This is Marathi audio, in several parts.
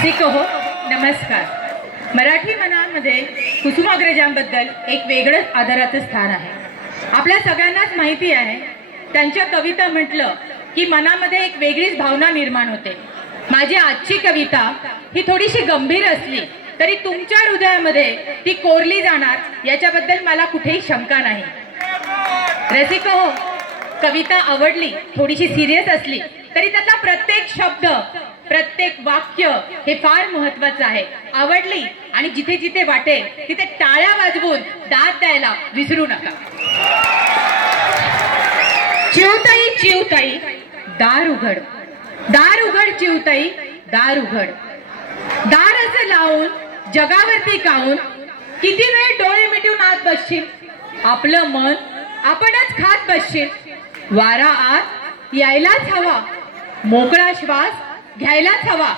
रसिक हो, नमस्कार. मराठी मनामध्ये कुसुमाग्रजांबद्दल एक वेगळंच आदराचं स्थान आहे. आपल्या सगळ्यांनाच माहिती आहे, त्यांच्या कविता म्हटलं की मनामध्ये एक वेगळीच भावना निर्माण होते. माझी आजची कविता ही थोडीशी गंभीर असली तरी तुमच्या हृदयामध्ये ती कोरली जाणार याच्याबद्दल मला कुठेही शंका नाही. रसिक हो, कविता आवडली, थोडीशी सिरियस असली तरी त्यातला प्रत्येक शब्द, प्रत्येक वाक्य हे फार महत्त्वाचं आहे. आवडली आणि जिथे जिथे वाटेल तिथे टाळ्या वाजवून दाद द्यायला विसरू नका. चिवताई चिवताई दार उघड, दार उघड चिवताई दार उघड. दार असं लावून जगावरती काऊन किती वेळ डोळे मिटून आत बसशील. आपलं मन आपणच खात बसशील. वारा आत यायलाच हवा, मोकळा श्वास घ्यायलाच हवा.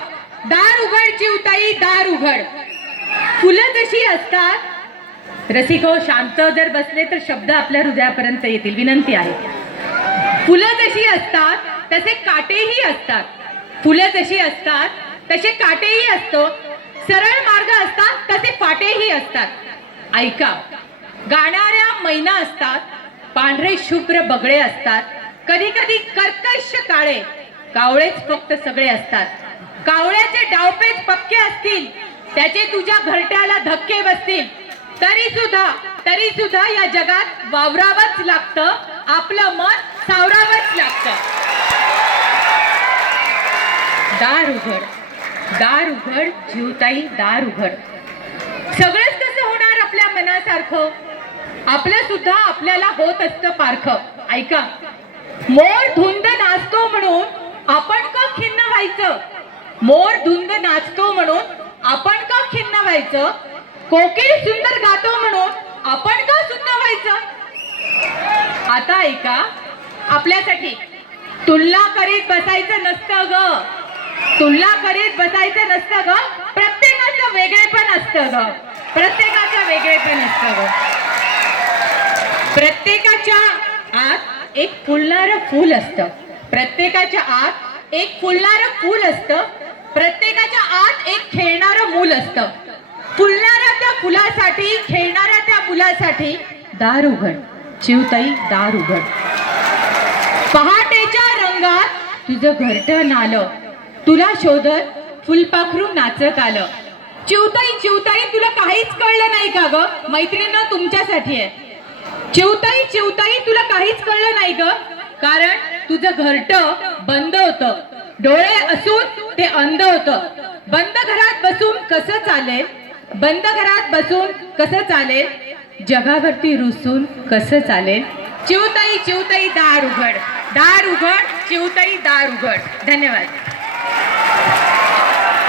दार उघड चिवताई दार उघड. फुलं जशी असतात, रसिको शांत जर बसले तर शब्द आपल्या हृदयापर्यंत येतील, विनंती आहे. फुलं जशी असतात तसे काटेही असतात. फुलं जशी असतात तसे काटेही असतो. सरळ मार्ग असतात तसे फाटेही असतात. ऐका, गाणाऱ्या मैना असतात, पांढरे शुभ्र बगळे असतात, कधी कधी कर्कश काळे, कावळेच फक्त सगळे असतात. कावळ्याचे डावपेच पक्के असतील, त्याचे तुझ्या घरट्याला धक्के बसतील, तरी सुद्धा या जगात वावरावंच लागतं, आपलं मन सावरावंच लागतं. दार उघड, दार उघड चिवताई दार उघड. सगळंच कसं होणार आपल्या मनासारखं, आपलं सुद्धा आपल्याला होत असतं पारखं. ऐका, मोर धुंद नाचतो म्हणून आपण का खिन्न व्हायचं. मोर धुंद नाचतो म्हणून आपण का खिन्न व्हायचं. कोकिळ सुंदर गातो म्हणून आपण का सुन्न व्हायचं. आता ऐका, आपल्यासाठी तुलना करीत बसायचं नसतं ग, तुलना करीत बसायचं नसतं ग. प्रत्येकाचं वेगळेपण असतं ग, प्रत्येकाचं वेगळेपण असतं ग. प्रत्येकाच्या आत एक फुलणारं फूल असतं, प्रत्येकाच्या आत एक फुलणारं फूल असतं, प्रत्येकाच्या आत एक खेळणारं मूल असतं. फुलणाऱ्या त्या फुलासाठी, खेळणाऱ्या त्या मुलासाठी दार उघड चिवताई दार उघड. पहाटेच्या रंगात तुझं घरटं आलं, तुला शोधत फुलपाखरू नाचत आलं. चिवताई चिवताई तुला काहीच कळलं नाही का ग. मैत्रिणींनो, तुमच्यासाठी आहे. चिवताई चिवताई तुला काहीच कळलं नाही ग, कारण तुझं घरटं बंद होतं, डोळे असून ते अंध होतं. बंद घरात बसून कसं चालेल, बंद घरात बसून कसं चालेल, जगावरती रुसून कसं चालेल. चिवताई चिवताई दार उघड, दार उघड चिवताई दार उघड. धन्यवाद.